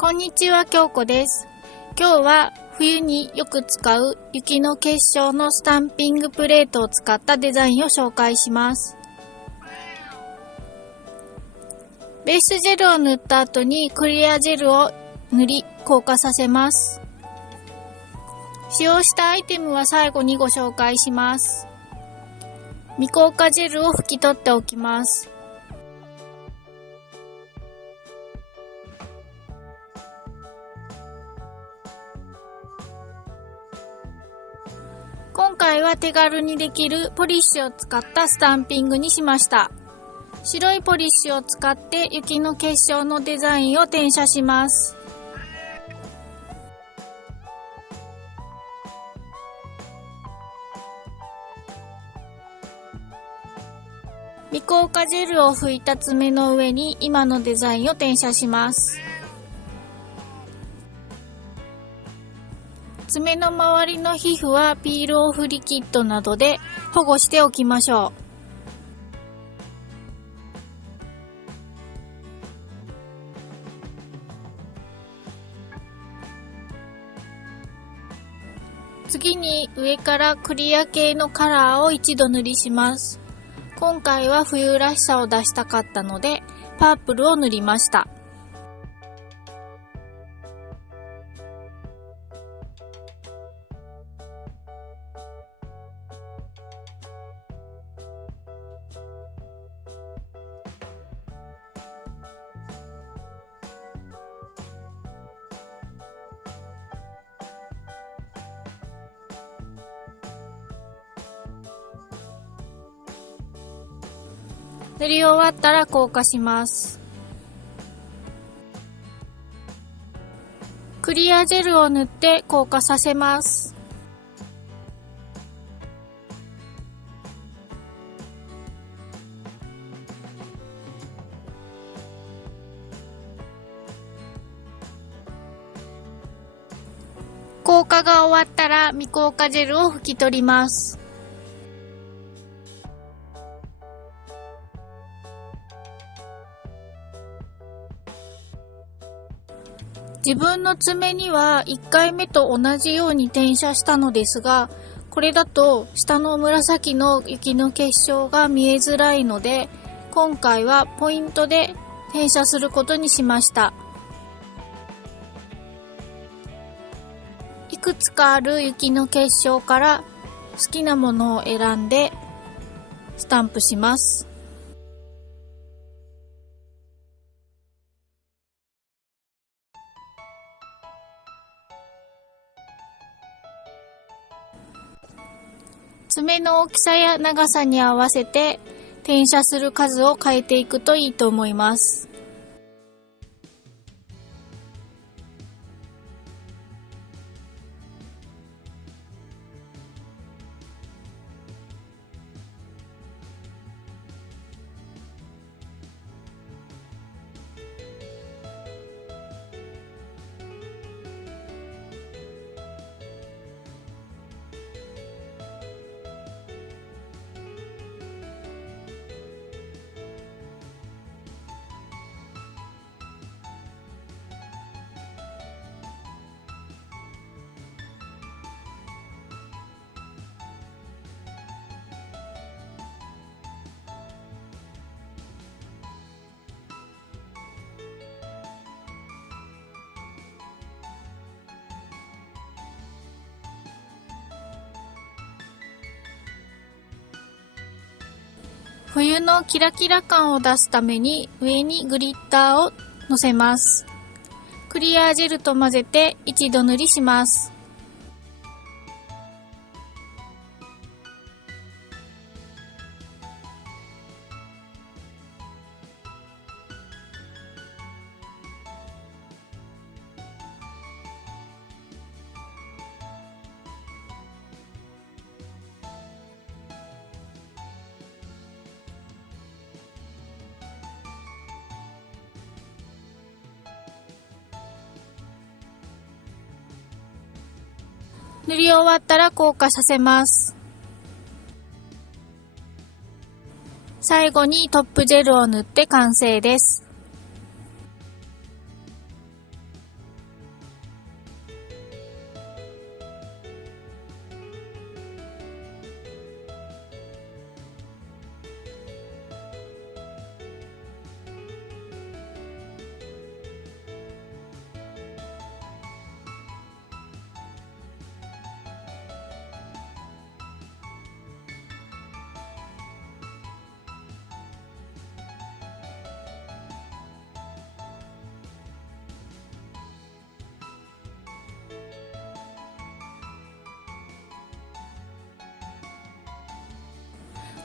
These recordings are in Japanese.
こんにちは、京子です。今日は冬によく使う雪の結晶のスタンピングプレートを使ったデザインを紹介します。ベースジェルを塗った後にクリアジェルを塗り硬化させます。使用したアイテムは最後にご紹介します。未硬化ジェルを拭き取っておきます。今回は手軽にできるポリッシュを使ったスタンピングにしました。白いポリッシュを使って雪の結晶のデザインを転写します。未硬化ジェルを拭いた爪の上に今のデザインを転写します。爪の周りの皮膚はピールオフリキッドなどで保護しておきましょう。次に上からクリア系のカラーを一度塗りします。今回は冬らしさを出したかったのでパープルを塗りました。塗り終わったら硬化します。クリアジェルを塗って硬化させます。硬化が終わったら未硬化ジェルを拭き取ります。自分の爪には1回目と同じように転写したのですが、これだと下の紫の雪の結晶が見えづらいので、今回はポイントで転写することにしました。いくつかある雪の結晶から好きなものを選んでスタンプします。爪の大きさや長さに合わせて転写する数を変えていくといいと思います。冬のキラキラ感を出すために上にグリッターをのせます。クリアジェルと混ぜて一度塗りします。塗り終わったら硬化させます。最後にトップジェルを塗って完成です。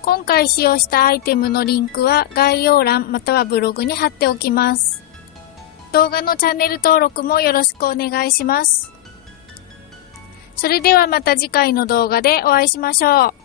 今回使用したアイテムのリンクは概要欄またはブログに貼っておきます。動画のチャンネル登録もよろしくお願いします。それではまた次回の動画でお会いしましょう。